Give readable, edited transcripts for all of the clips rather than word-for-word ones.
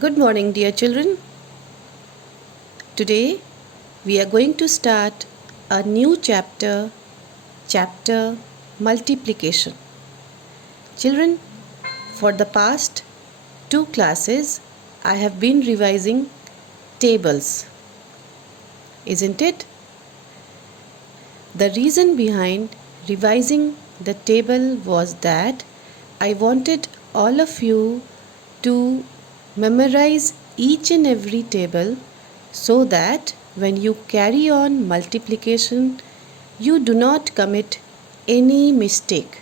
Good morning, dear children. Today we are going to start a new chapter multiplication. Children, for the past two classes, I have been revising tables, isn't it? The reason behind revising the table was that I wanted all of you to memorize each and every table so that when you carry on multiplication, you do not commit any mistake,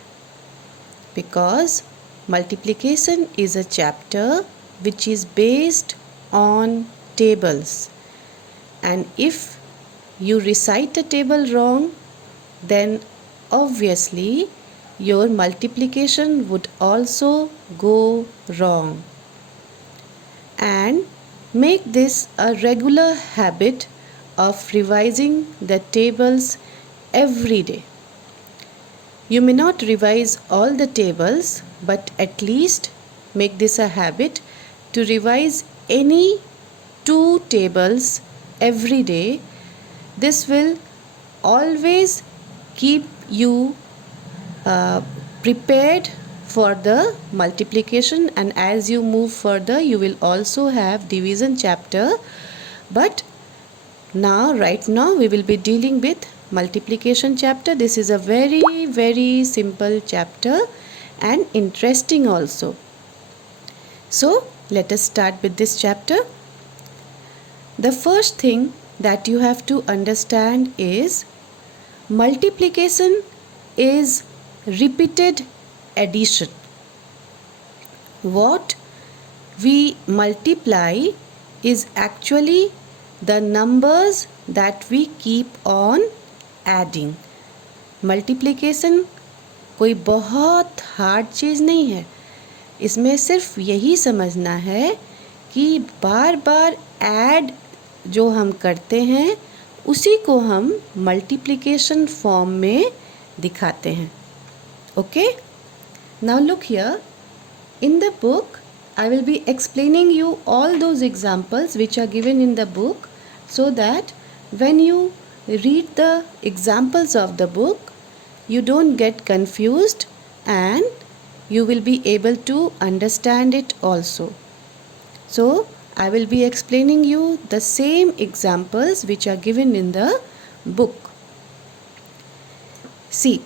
because multiplication is a chapter which is based on tables, and if you recite a table wrong, then obviously your multiplication would also go wrong. And make this a regular habit of revising the tables every day. You may not revise all the tables, but at least make this a habit to revise any two tables every day. This will always keep you prepared for the multiplication, and as you move further you will also have division chapter, but right now we will be dealing with multiplication chapter. This is a very simple chapter and interesting also. So let us start with this chapter. The first thing that you have to understand is multiplication is repeated addition. What we multiply is actually the numbers that we keep on adding. Multiplication कोई बहुत hard चीज़ नहीं है. इसमें सिर्फ यही समझना है कि बार बार ऐड जो हम करते हैं उसी को हम मल्टीप्लिकेशन फॉर्म में दिखाते हैं. Okay? Now look here. In the book, I will be explaining you all those examples which are given in the book, so that when you read the examples of the book, you don't get confused and you will be able to understand it also. So I will be explaining you the same examples which are given in the book. See,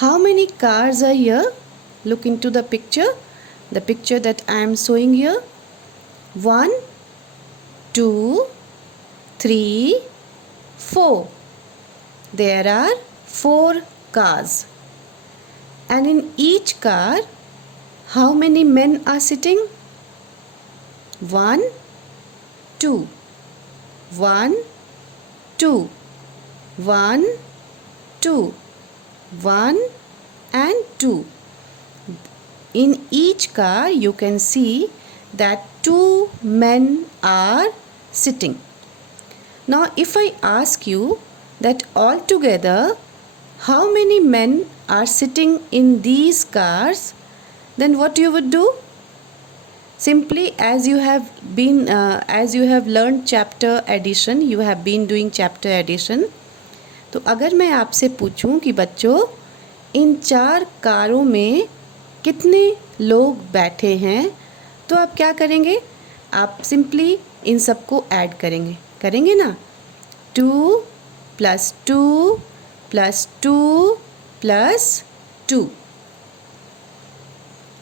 how many cars are here? Look into the picture that I am showing here. 1, 2, 3, 4. There are 4 cars. And in each car, how many men are sitting? 1, 2. 1, 2. 1, 2. 1 and 2. In each car you can see that 2 men are sitting. Now if I ask you that altogether how many men are sitting in these cars, then what you would do? Simply, as you have learned chapter addition, you have been doing chapter addition. तो अगर मैं आपसे पूछूं कि बच्चों इन 4 कारों में कितने लोग बैठे हैं, तो आप क्या करेंगे? आप सिंपली इन सबको ऐड करेंगे ना. 2 + 2 + 2 + 2.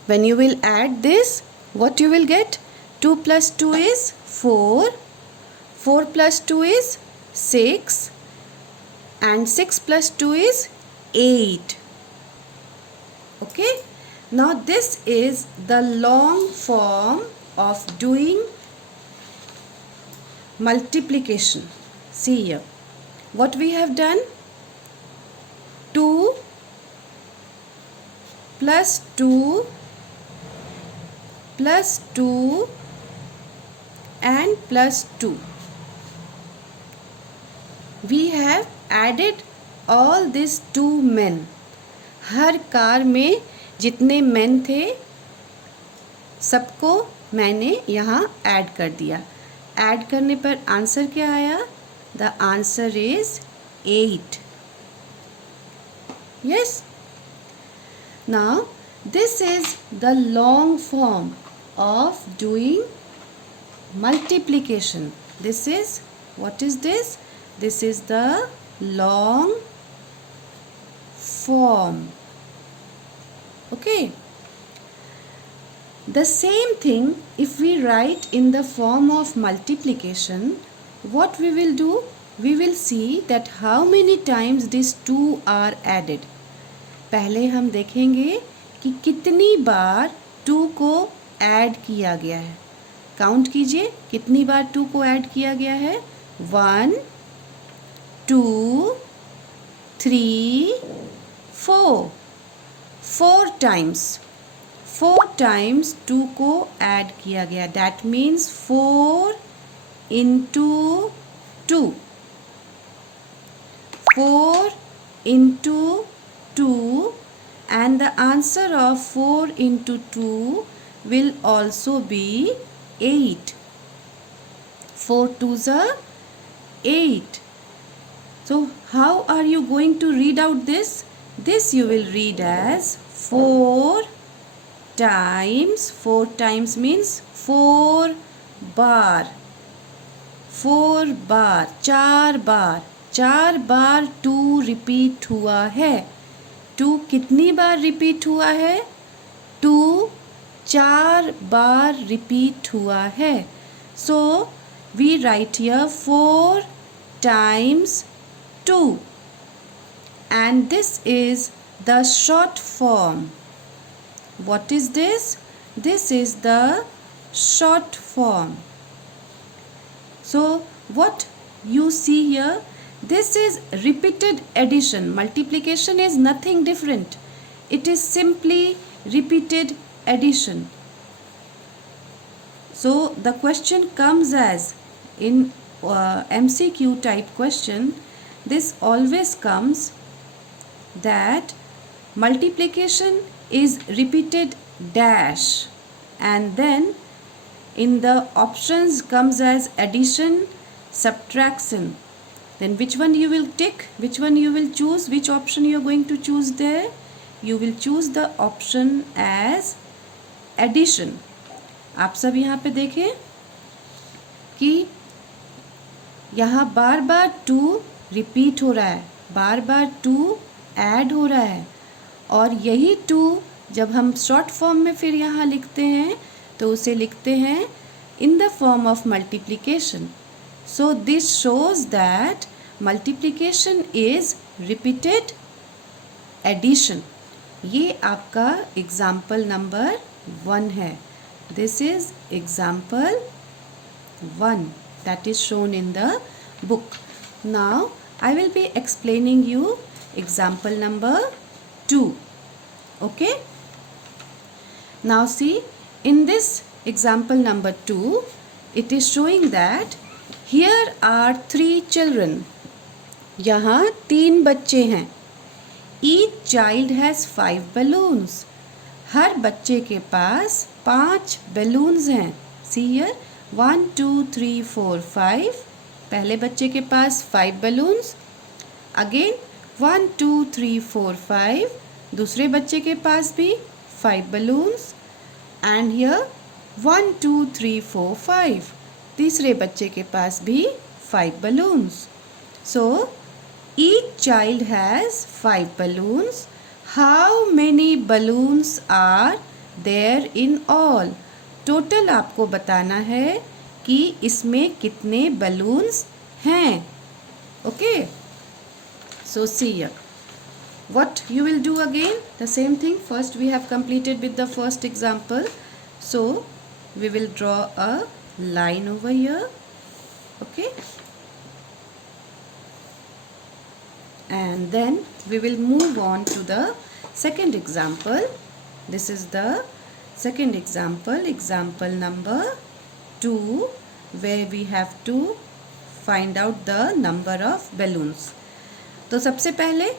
When you will add this, what you will get? 2 + 2 is 4. 4 + 2 is 6. And 6 + 2 is 8. Okay? Now this is the long form of doing multiplication. See here. What we have done? 2 + 2 + 2 and +2. We have added all these 2 men. Her car में जितने men थे सबको मैंने यहाँ add कर दिया। Add करने पर आंसर क्या आया? The answer is 8. Yes. Now this is the long form of doing multiplication. This is, what is this? This is the long form. Okay. The same thing, if we write in the form of multiplication, what we will do? We will see that how many times these two are added. पहले हम देखेंगे कि कितनी बार 2 को add किया गया है। Count कीजिए कितनी बार 2 को ऐड किया गया है। 1 2 3 4 4 टाइम्स 2 को ऐड किया गया। That means 4 into 2 4 into 2 and the answer of 4 into 2 will also be 8. 4 2s are 8. So how are you going to read out this? This you will read as 4 times means 4 bar. 4 bar, 4 bar 2 repeat हुआ है। 2 कितनी बार repeat हुआ है? 2 4 बार repeat हुआ है। So we write here 4 times 2 and this is the short form. What is this? This is the short form. So what you see here, this is repeated addition. Multiplication is nothing different. It is simply repeated addition. So the question comes as in MCQ type question, this always comes that multiplication is repeated dash and then in the options comes as addition, subtraction. Then which one you will tick? Which one you will choose? Which option you are going to choose there? You will choose the option as addition. आप सब यहाँ पे देखें कि यहाँ बार बार 2 repeat हो रहा है, बार बार 2 ऐड हो रहा है और यही 2 जब हम शॉर्ट फॉर्म में फिर यहाँ लिखते हैं तो उसे लिखते हैं in the form of multiplication. So this shows that multiplication is repeated addition. ये आपका example number 1 है. This is example 1 that is shown in the book. Now I will be explaining you example number 2. Okay? Now see, in this example number 2, it is showing that here are 3 children. यहाँ 3 बच्चे हैं. Each child has 5 balloons. हर बच्चे के पास 5 balloons हैं. See here, 1 2 3 4 5. पहले बच्चे के पास 5 balloons. Again 1 2 3 4 5. दूसरे बच्चे के पास भी 5 balloons. And here 1 2 3 4 5. तीसरे बच्चे के पास भी 5 balloons. So each child has 5 balloons. How many balloons are there in all? Total आपको बताना है कि इसमें कितने balloons हैं. Okay. So see here. What you will do again? The same thing. First we have completed with the first example. So we will draw a line over here. Okay. And then we will move on to the second example. This is the second example, example number 2, where we have to find out the number of balloons. तो सबसे पहले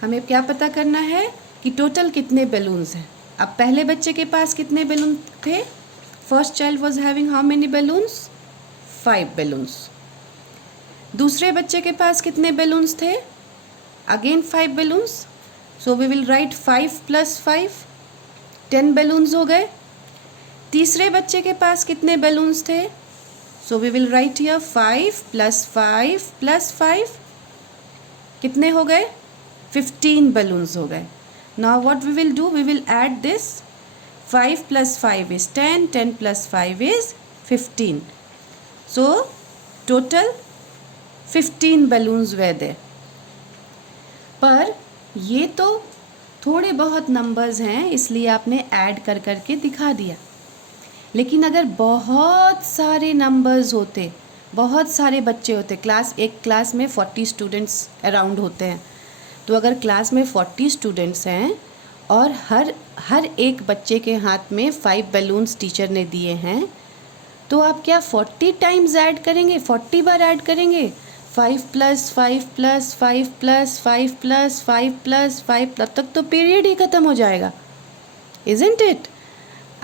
हमें क्या पता करना है कि total कितने बैलून्स हैं. अब पहले बच्चे के पास कितने बैलून थे? First child was having how many balloons? 5 balloons. दूसरे बच्चे के पास कितने बैलून्स थे? Again 5 balloons. So we will write 5 + 5, 10 balloons हो गए. तीसरे बच्चे के पास कितने बैलून्स थे? So we will write here 5 + 5 + 5, कितने हो गए? 15 बैलून्स हो गए. Now what we will do? We will add this. 5 + 5 is 10, 10 + 5 is 15. So total 15 balloons were there. पर ये तो थोड़े बहुत नंबर्स हैं, इसलिए आपने ऐड कर करके दिखा दिया. लेकिन अगर बहुत सारे नंबर्स होते, बहुत सारे बच्चे होते, एक क्लास में 40 स्टूडेंट्स अराउंड होते हैं, तो अगर क्लास में 40 स्टूडेंट्स हैं और हर एक बच्चे के हाथ में 5 बैलून्स टीचर ने दिए हैं, तो आप क्या 40 टाइम्स ऐड करेंगे? 40 बार ऐड करेंगे? 5 + 5 + 5 + 5 + 5 + 5, तब तक तो पीरियड ही ख़त्म हो जाएगा. Isn't it?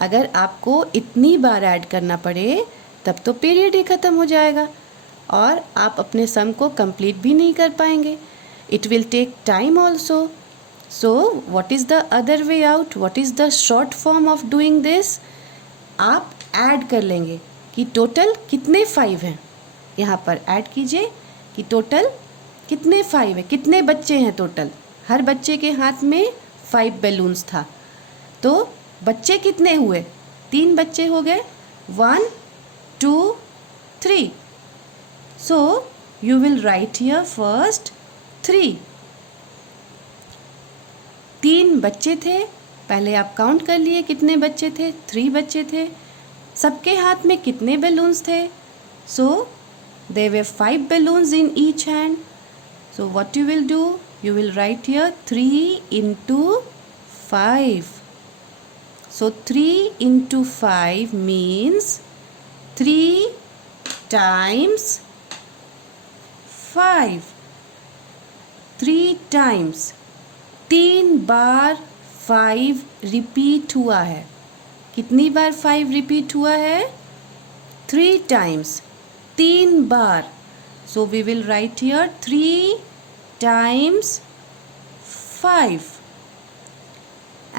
अगर आपको इतनी बार ऐड करना पड़े तब तो पीरियड ही ख़त्म हो जाएगा और आप अपने सम को कंप्लीट भी नहीं कर पाएंगे. It will take time also. So what is the other way out? What is the short form of doing this? आप ऐड कर लेंगे कि टोटल कितने 5 हैं. यहाँ पर ऐड कीजिए कि टोटल कितने 5 है, कितने बच्चे हैं टोटल. हर बच्चे के हाथ में 5 बैलून्स था, तो बच्चे कितने हुए? 3 बच्चे हो गए. 1 2 3. So you will write here first 3. 3 बच्चे थे. पहले आप काउंट कर लिए कितने बच्चे थे? 3 बच्चे थे. सबके हाथ में कितने बैलून्स थे? सो there were 5 balloons in each hand. So what you will do? You will write here 3 × 5. So 3 × 5 means 3 times 5. 3 times. 3 bar 5 repeat हुआ है. कितनी बार 5 रिपीट हुआ है? 3 times. 3 bar. So we will write here 3 times 5.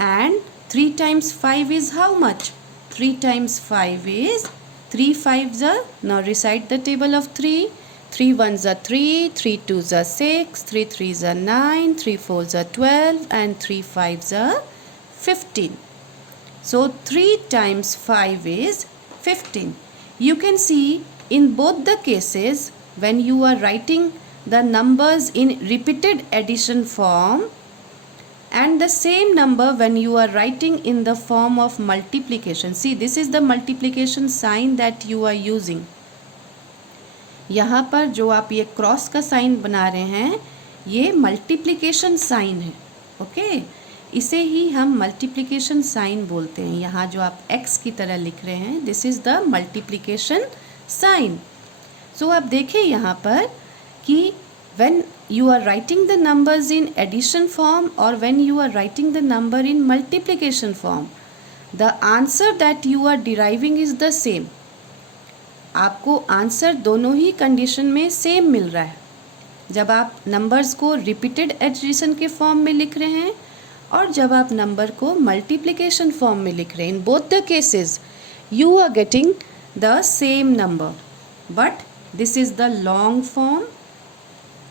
And 3 times 5 is how much? 3 times 5 is 3 5s are. Now recite the table of 3. 3 1s are 3, 3 2s are 6, 3 3s are 9, 3 4s are 12, and 3 5s are 15. So 3 times 5 is 15. You can see in both the cases, when you are writing the numbers in repeated addition form and the same number when you are writing in the form of multiplication. See, this is the multiplication sign that you are using. यहाँ पर जो आप ये cross का sign बना रहे हैं, ये मल्टीप्लिकेशन साइन है. ओके, इसे ही हम मल्टीप्लिकेशन साइन बोलते हैं. यहाँ जो आप x की तरह लिख रहे हैं, this is the multiplication sign. So आप देखें यहाँ पर कि when you are writing the numbers in addition form or when you are writing the number in multiplication form, the answer that you are deriving is the same. आपको answer दोनों ही condition में same मिल रहा है. जब आप numbers को repeated addition के form में लिख रहे हैं और जब आप नंबर को मल्टीप्लिकेशन फॉर्म में लिख रहे हैं, in both the cases you are getting the same number. But this is the long form.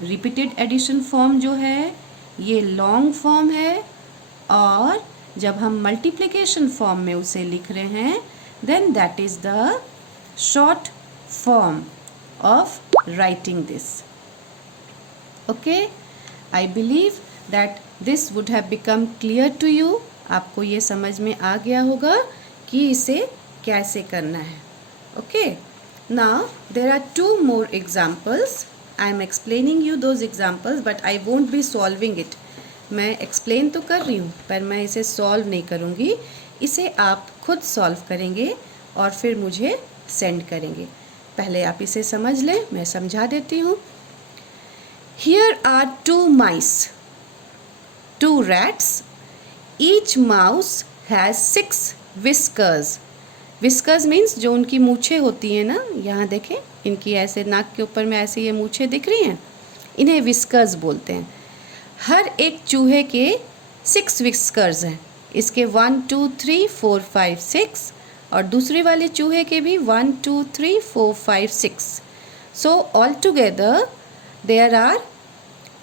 Repeated addition form जो है ये लॉन्ग फॉर्म है, और जब हम मल्टीप्लिकेशन फॉर्म में उसे लिख रहे हैं, then that is the short form of writing this. Okay, I believe that this would have become clear to you. आपको ये समझ में आ गया होगा कि इसे कैसे करना है. Okay, now there are 2 more examples. I am explaining you those examples, but I won't be solving it. मैं explain तो कर रही हूँ, पर मैं इसे solve नहीं करूँगी. इसे आप खुद solve करेंगे और फिर मुझे सेंड करेंगे. पहले आप इसे समझ लें, मैं समझा देती हूँ. Here are 2 mice, 2 rats. Each mouse has 6 whiskers. Whiskers means जो उनकी मूछें होती हैं ना, यहाँ देखें इनकी ऐसे नाक के ऊपर में ऐसे ये मूछें दिख रही हैं, इन्हें विस्कर्स बोलते हैं। हर एक चूहे के 6 विस्कर्स हैं, इसके 1 2 3 4 5 6, और दूसरे वाले चूहे के भी 1 2 3 4 5 6। So all together there are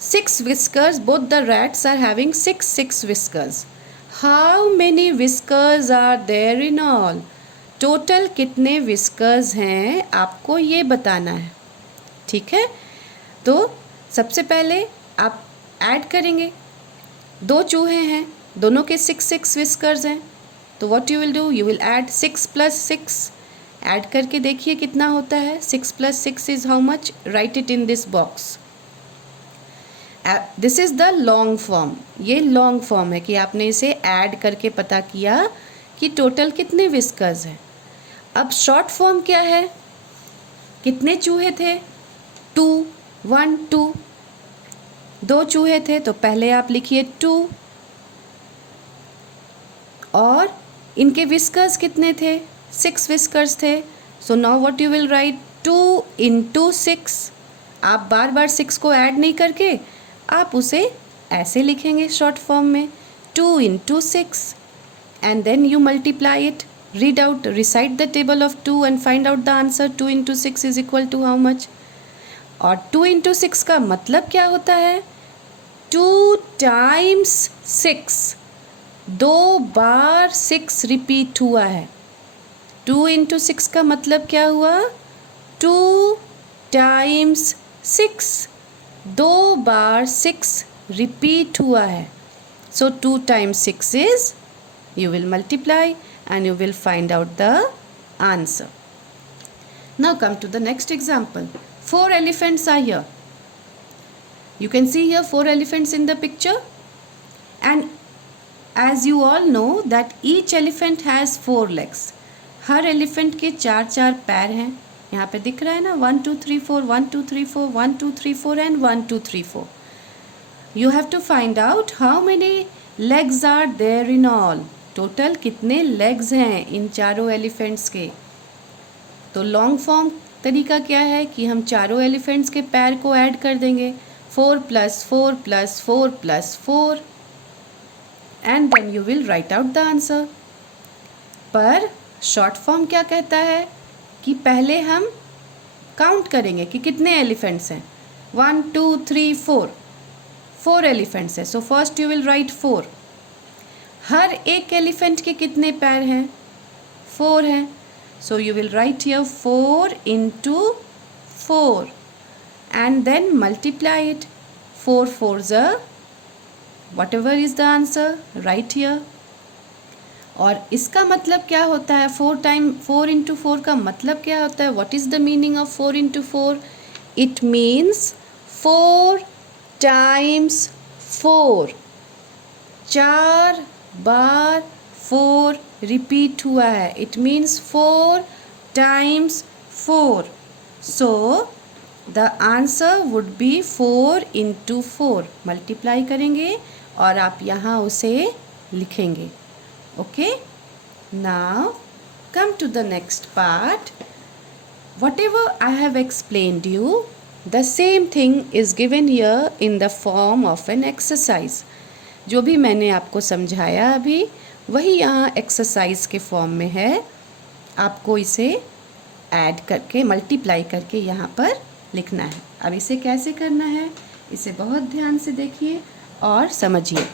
6 whiskers. Both the rats are having 6 whiskers. How many whiskers are there in all? Total कितने whiskers हैं आपको ये बताना है, ठीक है। तो सबसे पहले आप ऐड करेंगे, 2 चूहे हैं, दोनों के 6 whiskers हैं, तो what you will do, you will add 6 plus 6. Add करके देखिए कितना होता है। 6 plus 6 is how much? Write it in this box. This is the long form, ये लॉन्ग फॉर्म है कि आपने इसे ऐड करके पता किया कि टोटल कितने विस्कर्स हैं। अब शॉर्ट फॉर्म क्या है, कितने चूहे थे? 2 1 2, 2 चूहे थे तो पहले आप लिखिए 2, और इनके विस्कर्स कितने थे? 6 विस्कर्स थे। So now what you will write, 2 into 6। आप बार बार 6 को ऐड नहीं करके आप उसे ऐसे लिखेंगे शॉर्ट फॉर्म में, 2 into 6, and then you multiply it. Read out, recite the table of 2 and find out the answer. 2 into 6 is equal to how much? और 2 into 6 का मतलब क्या होता है? 2 times 6, 2 बार 6 रिपीट हुआ है। 2 into 6 का मतलब क्या हुआ? 2 times 6, 2 बार 6 रिपीट हुआ है। सो 2 times 6 is, you will multiply and you will find out the answer. Now come to the next example. 4 elephants are here. You can see here 4 elephants in the picture, and as you all know that each elephant has 4 legs. Her elephant के 4 पैर हैं, यहाँ पे दिख रहा है ना, 1 2 3 4 1 2 3 4 1 2 3 4 and 1 2 3 4. You have to find out how many legs are there in all. Total कितने legs हैं इन चारों एलिफेंट्स के। तो लॉन्ग फॉर्म तरीका क्या है कि हम चारों एलिफेंट्स के पैर को ऐड कर देंगे, 4 + 4 + 4 + 4, and then you will write out the answer. पर शॉर्ट फॉर्म क्या कहता है कि पहले हम काउंट करेंगे कि कितने एलिफेंट्स हैं। 1 2 3 4, 4 एलिफेंट्स हैं। So first you will write 4। हर एक एलिफेंट के कितने पैर हैं? 4 हैं। So you will write here 4 into 4 and then multiply it. 4 4s are, whatever is the answer, right here. और इसका मतलब क्या होता है? 4 into 4 का मतलब क्या होता है? What is the meaning of 4 into 4? It means 4 times 4. 4 bar 4 repeat हुआ है। It means 4 times 4. So the answer would be 4 into 4. Multiply करेंगे और आप यहाँ उसे लिखेंगे। Okay, now come to the next part. Whatever I have explained you, the same thing is given here in the form of an exercise. जो भी मैंने आपको समझाया अभी वही यहाँ एक्सरसाइज के फॉर्म में है। आपको इसे ऐड करके मल्टीप्लाई करके यहाँ पर लिखना है। अब इसे कैसे करना है, इसे बहुत ध्यान से देखिए और समझिए।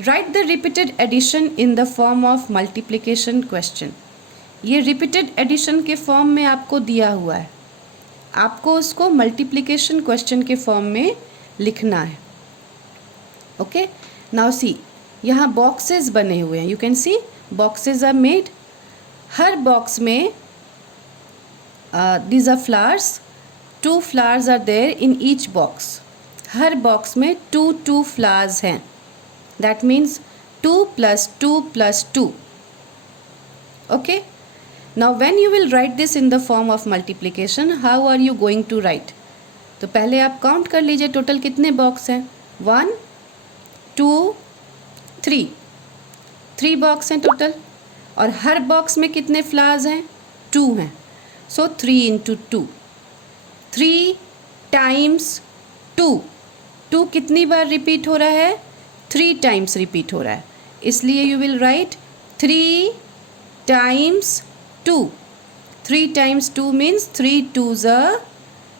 Write the repeated addition in the form of multiplication question. ये रिपीटेड एडिशन के फॉर्म में आपको दिया हुआ है, आपको उसको मल्टीप्लिकेशन क्वेश्चन के फॉर्म में लिखना है। ओके, नाउ सी, यहाँ बॉक्सेस बने हुए हैं। You can see boxes are made. हर बॉक्स में these are flowers, 2 flowers are there in each box. हर बॉक्स में 2 फ्लावर्स हैं। That means 2 + 2 + 2. Okay. Now when you will write this in the form of multiplication, how are you going to write? तो पहले आप count कर लीजिए total कितने box हैं। 1 2 3, 3 बॉक्स हैं टोटल। और हर बॉक्स में कितने फ्लावर्स हैं? 2 हैं. सो 3 into 2. 3 times 2. 2 कितनी बार रिपीट हो रहा है? 3 टाइम्स रिपीट हो रहा है. इसलिए you will write 3 times 2. 3 times 2 means 3 2s are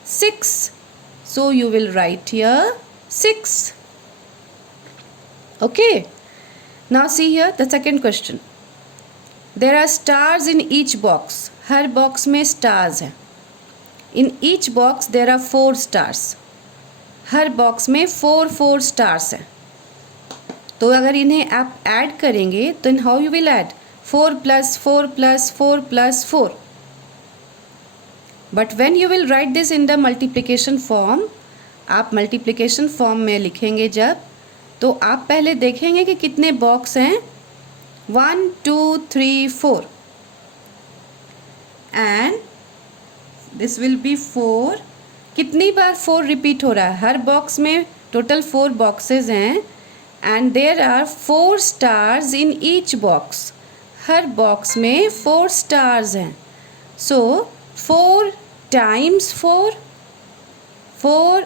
6. So you will write here 6. Okay. Now see here the second question. There are stars in each box. Her box में stars हैं. In each box there are 4 stars. Her box में 4 stars हैं. तो अगर इन्हें आप add करेंगे तो in how you will add? 4 plus 4 plus 4 plus 4. But when you will write this in the multiplication form, आप multiplication form में लिखेंगे जब, तो आप पहले देखेंगे कि कितने बॉक्स हैं. 1 2 3 4 and this will be 4. कितनी बार 4 रिपीट हो रहा है? हर बॉक्स में टोटल 4 बॉक्सेस हैं and there are 4 stars in each box. Her box में 4 stars हैं. So 4 times 4. 4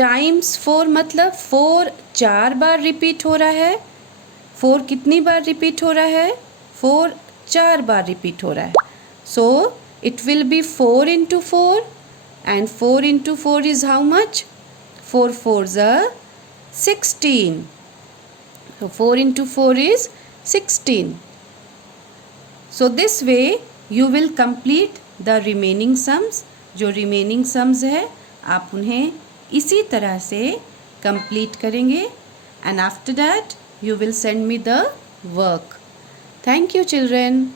times 4 मतलब 4 4 बार रिपीट हो रहा है. 4 कितनी बार रिपीट हो रहा है? 4 4 बार रिपीट हो रहा है. So it will be 4 into 4 and 4 into 4 is how much? 4 4s are 16. So 4 into 4 is 16. So this way you will complete the remaining sums. जो remaining sums है आप उन्हें इसी तरह से complete करेंगे and after that you will send me the work. Thank you children.